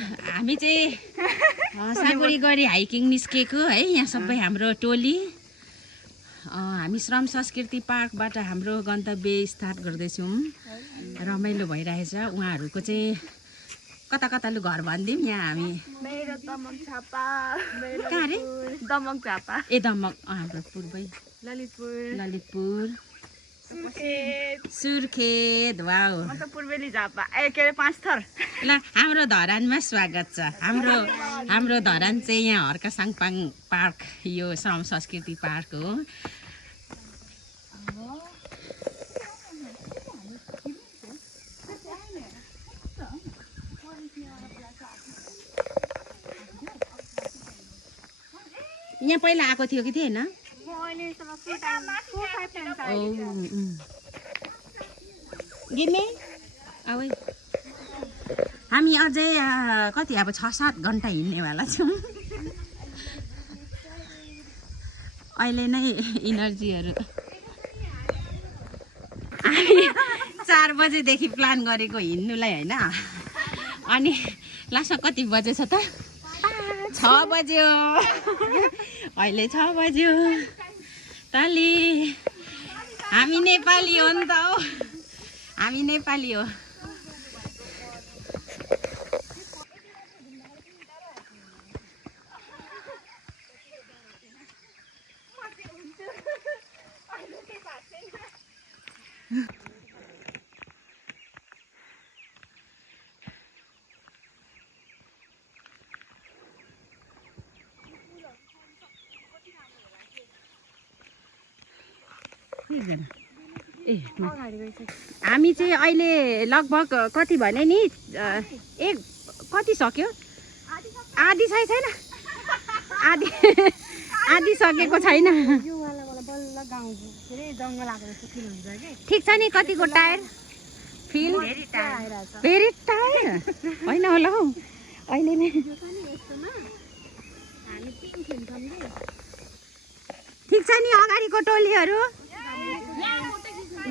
हामी चाहिँ सागुरी गरी हाइकिङ निस्केको है। यहाँ सबै हाम्रो टोली हामी श्रम संस्कृति पार्कबाट हाम्रो गन्तव्य स्टार्ट गर्दैछौँ। रमाइलो भइरहेछ। उहाँहरूको चाहिँ कता कता लु घर भनिदिउँ। यहाँ हामी कहाँ अरे दमक झापा ए दमक हाम्रो पूर्वै ललितपुर सुर्खेत वाउ पूर्वेली झापा के अरे 5 थर ल हाम्रो धरानमा स्वागत छ। हाम्रो धरान चाहिँ यहाँ हर्का साङपाङ पार्क यो श्रम संस्कृति पार्क हो। यहाँ पहिला आएको थियो कि थिएन? गिने अब हामी अझै कति अब 6-7 घन्टा हिँड्नेवाला छौँ। अहिले नै इनर्जीहरू हामी 4 बजेदेखि प्लान गरेको हिँड्नुलाई होइन। अनि लास्टमा कति बजेछ त? 6 बज्यो। अहिले 6 बज्यो। तली हामी नेपाली हो नि त हो। हामी नेपाली हो। हामी चाहिँ अहिले लगभग कति भने नि एक कति सक्यो? आधी छैन आधी सकेको छैन। ठिक छ नि कतिको टायर फिल भेरी टायर होइन होला हौ अहिले नै ठिक छ नि। अगाडिको टोलीहरू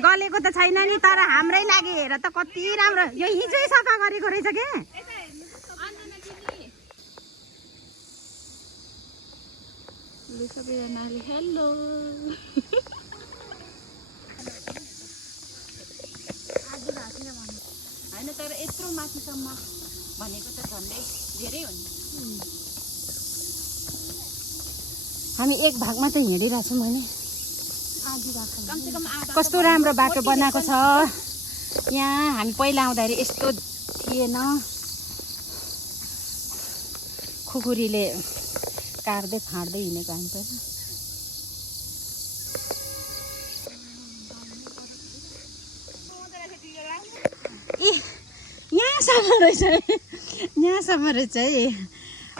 गलेको त छैन नि तर हाम्रै लागि हेर त कति राम्रो। यो हिजै सफा गरेको रहेछ के? सबैजनाले हेलो होइन तर यत्रो माथिसम्म भनेको त झन्डै धेरै हो नि। हामी एक भागमा त हिँडिरहेछौँ भने कस्तो राम्रो बाटो बनाएको छ यहाँ। हामी पहिला आउँदाखेरि यस्तो थिएन। खुकुरीले काट्दै फाँड्दै हिँडेको हामी पहिला। ए यहाँसम्म रहेछ है।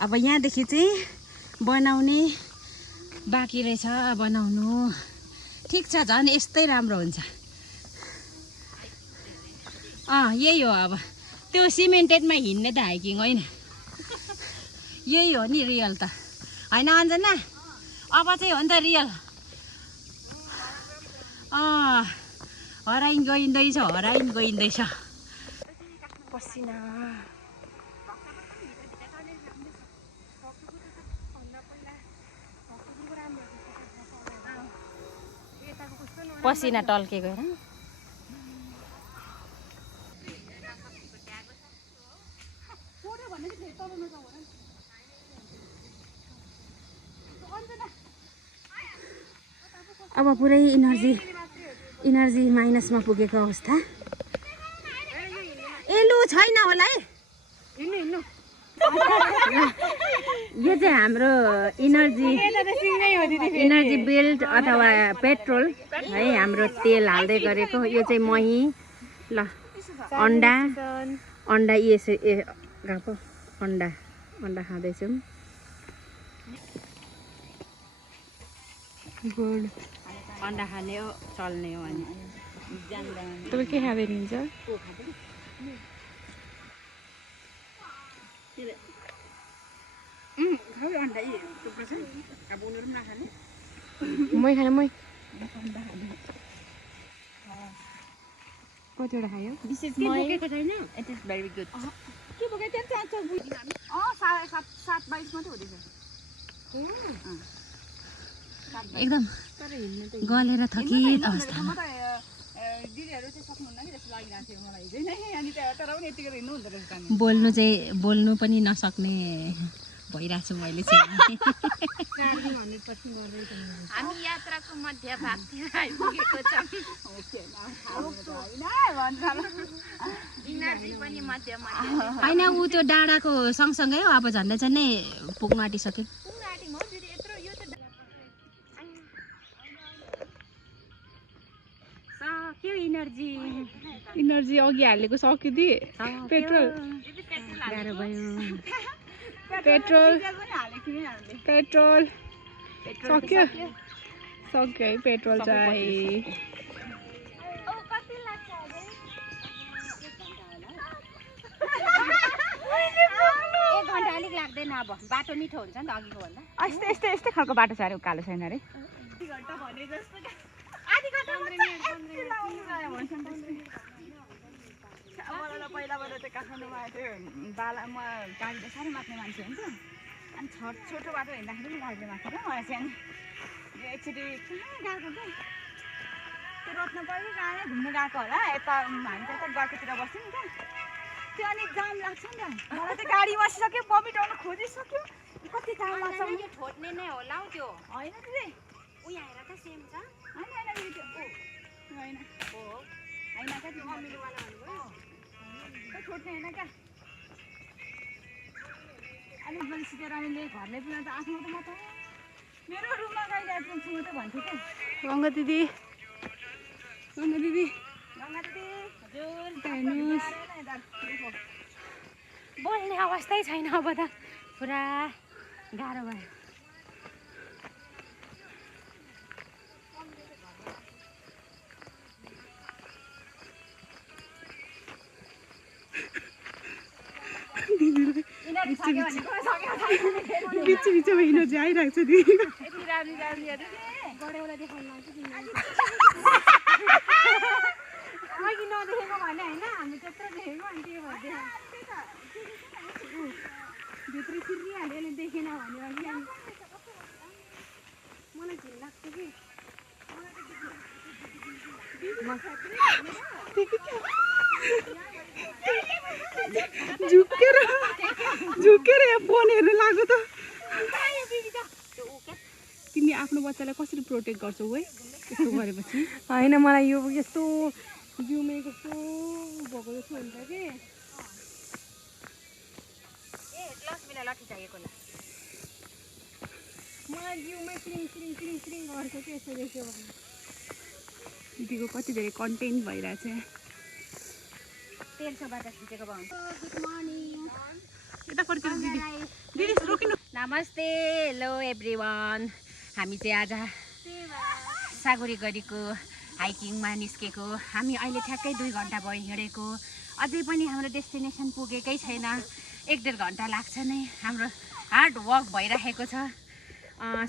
अब यहाँदेखि चाहिँ बनाउने बाँकी रहेछ बनाउनु। ठिक छ झन् यस्तै राम्रो हुन्छ। यही हो अब त्यो सिमेन्टेडमा हिँड्ने त हाइकिङ होइन। यही हो नि रियल त होइन अञ्जना? अब चाहिँ हो नि त रियल। हराइन गइँदैछ पसिना। पसिना टल्केको हेर। अब पुरै इनर्जी माइनसमा पुगेको अवस्था। ए लु छैन होला है। यो चाहिँ हाम्रो इनर्जी बेल्ट अथवा पेट्रोल है। हाम्रो तेल हाल्दै गरेको यो चाहिँ मही ल अन्डा यसो गएको अन्डा खाँदैछौँ। गुड अन्डा खाने हो चल्ने हो भने तपाईँ के खाँदै हुनुहुन्छ? मै खाने मै कतिवटा खायो? दिस इज मै। It is very good. के बोकेको थिएँ? एकदम गलेर थकित अवस्थामा दिदीहरू चाहिँ सक्नुहुन्न कि जस्तो लागिरहेको थियो मलाई हिजो नै अनि तर पनि यतिखेर हिँड्नु हुँदो रहेछ बोल्नु पनि नसक्ने भइरहेको छु मैले चाहिँ हामी यात्राको मध्य भागतिर आइपुगेको छौँ दिनाजी पनि मध्यमा होइन ऊ त्यो डाँडाको सँगसँगै हो अब झन्डै झन्डै पुग्नु आँटिसक्यो सक्यो इनर्जी अघि हालेको सक्यो दि पेट्रोल गाह्रो भयो पेट्रोल सक्यो है पेट्रोल चाहिँ एक घन्टा अलिक लाग्दैन अब बाटो मिठो हुन्छ नि त अघिको भन्दा यस्तै खालको बाटो छ अरे उकालो छैन अरे पहिलाबाट चाहिँ काठमाडौँमा त्यो बाला म गाडीले साह्रै माथि मान्छे हुन्छ अनि छोटो बाटो हिँड्दाखेरि पनि गाडीले माथि र मलाई चाहिँ अनि एकचोटि कहाँ गएको क्या त्यो रत्न पहिलो कहाँ घुम्नु गएको होला यता हामी त गएकोतिर बस्छौँ नि त त्यो अनि जाम लाग्छ नि त मलाई चाहिँ गाडी बसिसक्यो बबिट आउनु खोजिसक्यो कति जाम लाग्छ यो ठोट्ने नै होला हौ त्यो होइन दिदी उयो आएर त सेम छ होइन होइन हो होइन क्या त्यो मम्मीवाला भन्नुभयो छोड्ने होइन क्या अलिक बजी सिकेर हामीले घरले पुग्दा त आफ्नो त म त मेरो रुममा कहिले आइपुग्छु म त भन्थेँ क्या गङ्गा दिदी हजुर हेर्नुहोस् बोल्ने अवस्थै छैन अब त पुरा गाह्रो भयो बिचमा इनर्जी आइरहेको छ दिदी अघि नदेखेको भने होइन हामी त्यत्रो देखेको अनि त्यो भइदियो भित्री सिरिहाल्यो नि देखेन भने अघि मलाई झिल लाग्छ कि झुकेर फोन हेर्नु लाग्यो त तिमी आफ्नो बच्चालाई कसरी प्रोटेक्ट गर्छौ है यस्तो गरेपछि होइन मलाई यो यस्तो जिउमै कस्तो भएको जस्तो हुन्छ कि लट्ठी चाहिएको मलाई जिउमै सिरिङ गर्छ कि यस्तो देख्यो भने दिदीको कति धेरै कन्टेन्ट भइरहेछ तेर्सोबाट खिचेको भयो गुड मर्निङ नमस्ते हेलो एभ्रिवान हामी चाहिँ आज सागुरीगढीको हाइकिङमा निस्केको हामी अहिले ठ्याक्कै 2 घन्टा भयो हिँडेको अझै पनि हाम्रो डेस्टिनेसन पुगेकै छैन 1-1.5 घन्टा लाग्छ नै हाम्रो हार्ड वर्क भइरहेको छ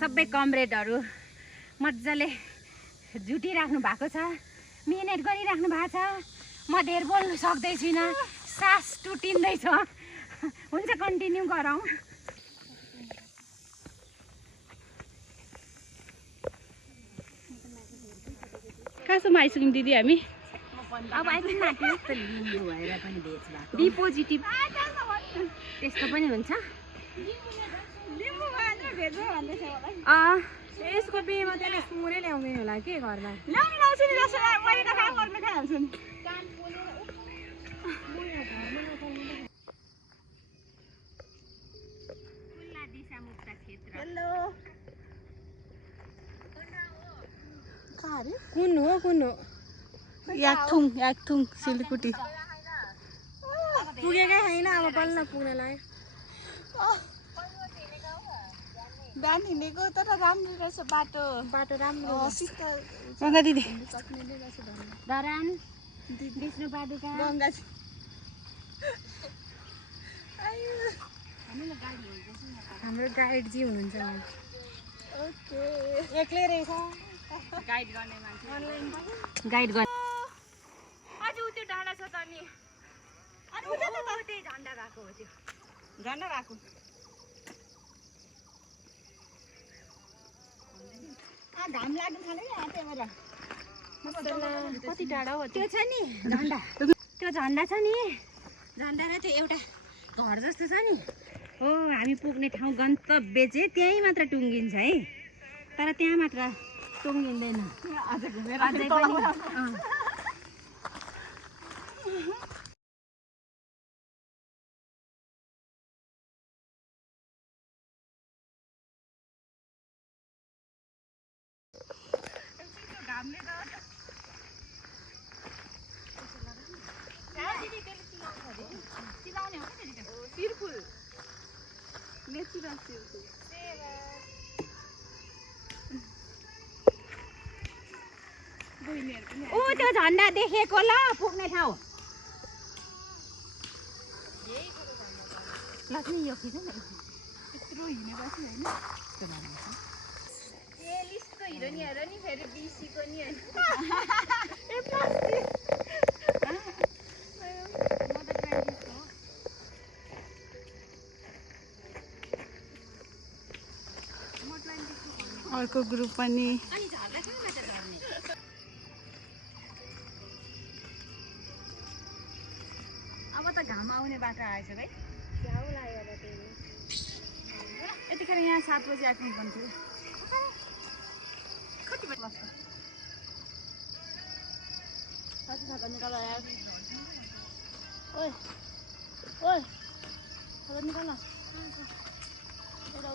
सबै कमरेडहरू मजाले जुटिराख्नु भएको छ मिहिनेत गरिराख्नु भएको छ म धेर बोल्नु सक्दै छुइनँ सास टुटिँदैछ हुन्छ कन्टिन्यू गरौँ कहाँसम्म आइसक्यौँ दिदी हामी अब आइपुग्नु आँट्यो यस्तो लिम्बू भएर पनि भेज भएको डिपोजिटिभ त्यस्तो पनि हुन्छ यसको बिहेमा त्यसले सुँगुरै ल्याउँदैन होला के घरमा कुन हो याकथुङ सिलगढी पुगेकै छैन अब बल्ल पुग्नलाई बिहान हिँडेको तर राम्रो रहेछ बाटो राम्रो गङ्गा दिदी धरान विष्णु पादुका गङ्गा हाम्रो गाइड जी हुनुहुन्छ एक्लै रहेछ गाइड गर्ने मान्छे गाइड गर्ने अझ उ त्यो डाँडा छ त अनि त्यही झन्डा भएको हो त्यो झन्डा भएको घाम लाग्न थाल्यो क्या त्यही भएर कति टाढा हो त्यो छ नि झन्डा त्यो झन्डा छ नि झन्डा र त्यो एउटा घर जस्तो छ नि हो हामी पुग्ने ठाउँ गन्तव्य चाहिँ त्यहीँ मात्र टुङ्गिन्छ है तर त्यहाँ मात्र टुङ्गिँदैन आज घुमेर अझै पनि घामले त चिलाउने हो नि सिरफुल नेचुरल सिरफुल ऊ त्यो झन्डा देखेको ल पुग्ने ठाउँ लक्ष्मी यो खिच न यत्रो हिँडेपछि होइन ए लिस्टको हिरोनी हेर नि फेरि बिसीको नि होइन अर्को ग्रुप पनि अनि झर्दा कहाँबाट झर्ने अब त घाम आउने बाटो आएछ है झ्याउ लाग्यो होला त्यही यतिखेर यहाँ 7 बजी आइपुग्नु पर्ने थियो कति बजी बस्छ कति छ निकाल यार ओए ओए खबर निकाल न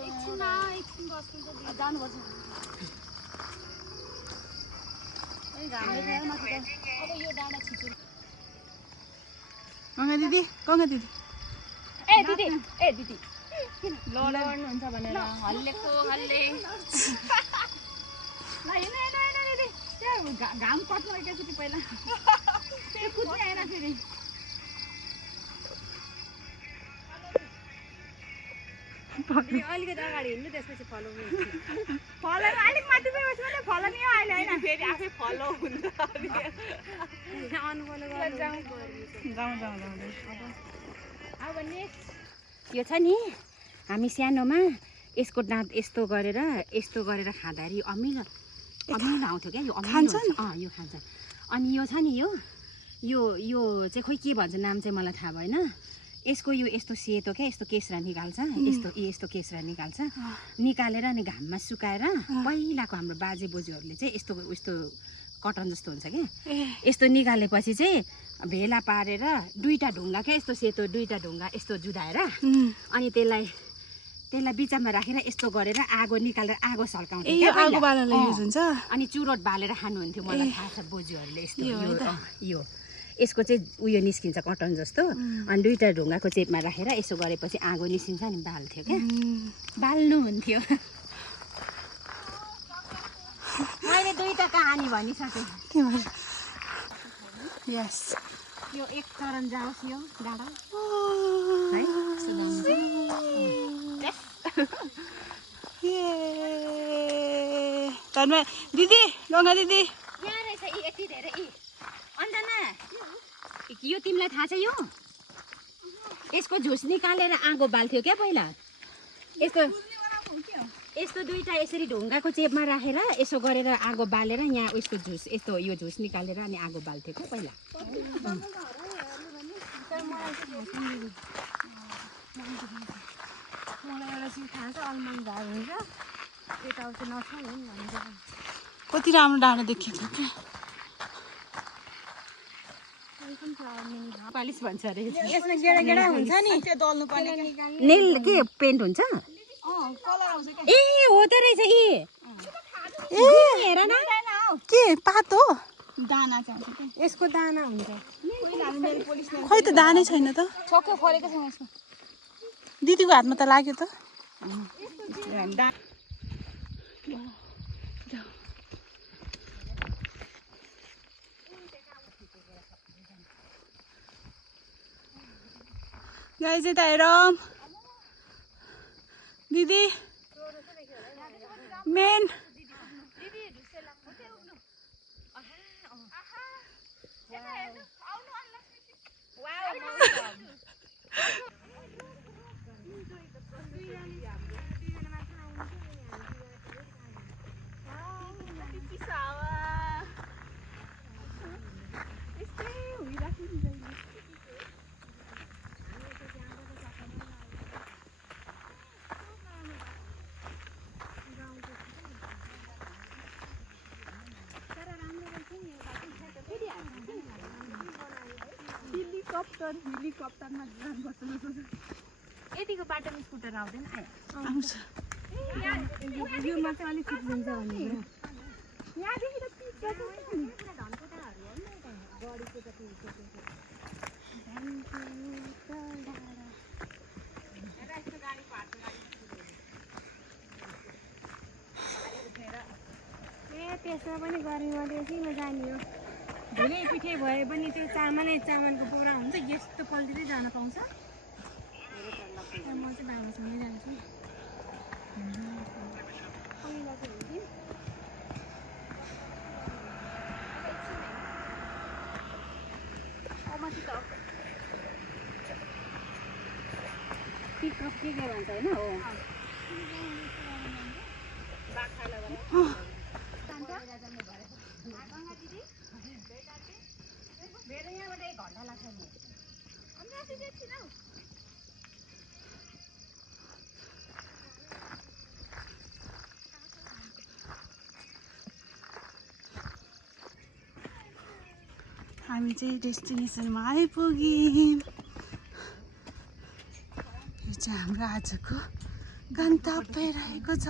एकछिन बस्नु त जानुपर्छ ए घामले छ माथि त अब यो डाँडा छिचो गङ्गा दिदी ए दिदी लड्नुहुन्छ भनेर हल्लेको हल्ले घाम कट्नु एकैचोटि पहिला त्यो कुद्ने आएन फेरि अलिकति अगाडि हिँड्नु त्यसपछि फलो फलामा अलिक माथि पुगेपछि मात्रै फलो नि हो अहिले होइन फेरि आफै फलो हुन्छ अनफलो अब नेक्स्ट यो छ नि हामी सानोमा यसको दाँत यस्तो गरेर खाँदाखेरि अमिलो आउँथ्यो क्या यो अमिलो यो खान्छ अनि यो छ नि यो चाहिँ खोइ के भन्छ नाम चाहिँ मलाई थाहा भएन यसको यो यस्तो सेतो क्या यस्तो केस्रा निकाल्छ यस्तो केस्रा निकाल्छ निकालेर अनि घाममा सुकाएर पहिलाको हाम्रो बाजे बोजूहरूले चाहिँ यस्तो कटन जस्तो हुन्छ क्या यस्तो निकालेपछि चाहिँ भेला पारेर दुईटा ढुङ्गा क्या यस्तो सेतो दुईटा ढुङ्गा यस्तो जुधाएर अनि त्यसलाई बिचमा राखेर यस्तो गरेर आगो निकालेर आगो सल्काउँथ्यो अनि चुरोट बालेर खानुहुन्थ्यो मलाई थाहा छ बोजूहरूले यस्तो यो यसको चाहिँ उयो निस्किन्छ कटन जस्तो अनि दुईटा ढुङ्गाको चेपमा राखेर यसो गरेपछि आगो निस्किन्छ नि बाल्थ्यो क्या बाल्नुहुन्थ्यो मैले दुईटा कहानी भनिसकेँ यस यो एक चरण जाओस् यो डाँडा है दिदी गङ्गा दिदी यहाँ रहेछ यति धेरै अन्जना यो तिमीलाई थाहा छ यो यसको झुस निकालेर आगो बाल्थ्यो क्या पहिला यस्तो दुईटा यसरी ढुङ्गाको चेपमा राखेर यसो गरेर आगो बालेर यहाँ यसको झुस यस्तो यो झुस निकालेर अनि आगो बाल्थ्यो क्या पहिला कति राम्रो डाँडा देखिन्छ क्या पालिस भन्छ अरे यसमा गेडा हुन्छ नि त्यो दल्नु पर्ने नेल के पेन्ट हुन्छ कलर आउँछ क्या ए हो त रहेछ हेर न के पात हो दाना चाहिँ आउँछ क्या यसको दाना हुन्छ खै त दानै छैन त छक्कै फरेको छ यसमा दिदीको हातमा त लाग्यो त गाइस यता हेर दिदी मेन हेलिकप्टरमा जानुपर्छ। यतिको बाटोमा स्कुटर आउँदैन आयो आउँछ योमा चाहिँ अलिक चिप्लिन्छ भने यहाँदेखि त त्यसमा पनि गर्मीमा त्यसैमा जाने हो। धेरै पिठे भए पनि त्यो चामलको बोरा हुन्छ यस्तो पल्टिँदै जान पाउँछ। म चाहिँ बाबासँगै जान्छु। पिकअप के भन्छ होइन हो हामी चाहिँ डेस्टिनेसनमा आइपुग्यौँ। यो चाहिँ हाम्रो आजको गन्तव्य रहेको छ। म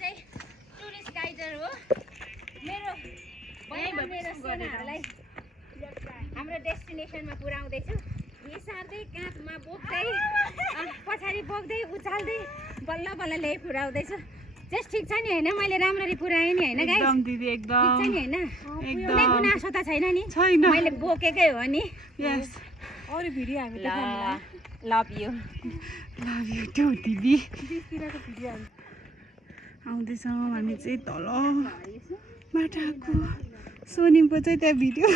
चाहिँ टुरिस्ट गाइडर हो। मेरो सेनाहरूलाई हाम्रो डेस्टिनेसनमा पुर्याउँदैछु। हिसार्दै काँधमा बोक्दै पछाडि बोक्दै उचाल्दै बल्ल बल्ल ल्याइ पुर्याउँदैछु। जस्ट ठिक छ नि होइन? मैले राम्ररी पुर्याएँ नि होइन गाइस? एकदम दिदी एकदम ठिक छ नि होइन? कुनै गुनासो त छैन नि? छैन। मैले बोकेकै हो नि। यस अरू भिडियो हामी लभ यु टु दिदी। बिचतिरको भिडियो हामी आउँदैछौँ हामी चाहिँ तल बाटाको सोनिमको चाहिँ त्यहाँ भिडियो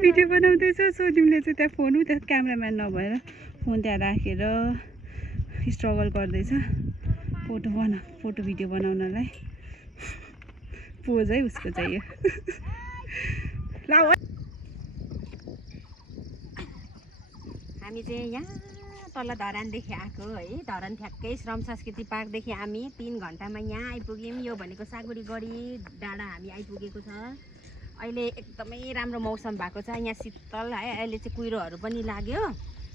भिडियो बनाउँदैछ। सोनिमले चाहिँ त्यहाँ फोन त्यहाँ क्यामेराम्यान नभएर फोन त्यहाँ राखेर स्ट्रगल गर्दैछ फोटो भिडियो बनाउनलाई। पोज है उसको चाहियो। हामी चाहिँ यहाँ तल धरानदेखि आएको है। धरान ठ्याक्कै श्रम संस्कृति पार्कदेखि हामी 3 घन्टामा यहाँ आइपुग्यौँ। यो भनेको सागुडी गढी डाँडा हामी आइपुगेको छ। अहिले एकदमै राम्रो मौसम भएको छ यहाँ, शीतल है। अहिले चाहिँ कुहिरोहरू पनि लाग्यो,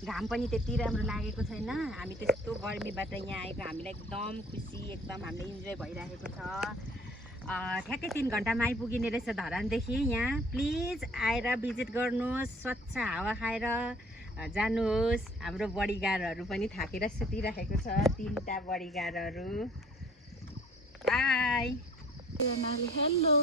घाम पनि त्यति राम्रो लागेको छैन। हामी त्यस्तो गर्मीबाट यहाँ आएको, हामीलाई एकदम खुसी, एकदम हामीले इन्जोय भइरहेको छ। ठ्याक्कै 3 घन्टामा आइपुगिने रहेछ धरानदेखि यहाँ। प्लिज आएर भिजिट गर्नुहोस्, स्वच्छ हावा खाएर जानुहोस्। हाम्रो बडीगार्डहरू पनि थाकेर सुतिरहेको छ, 3टा बडीगार्डहरू। बाई। हेलो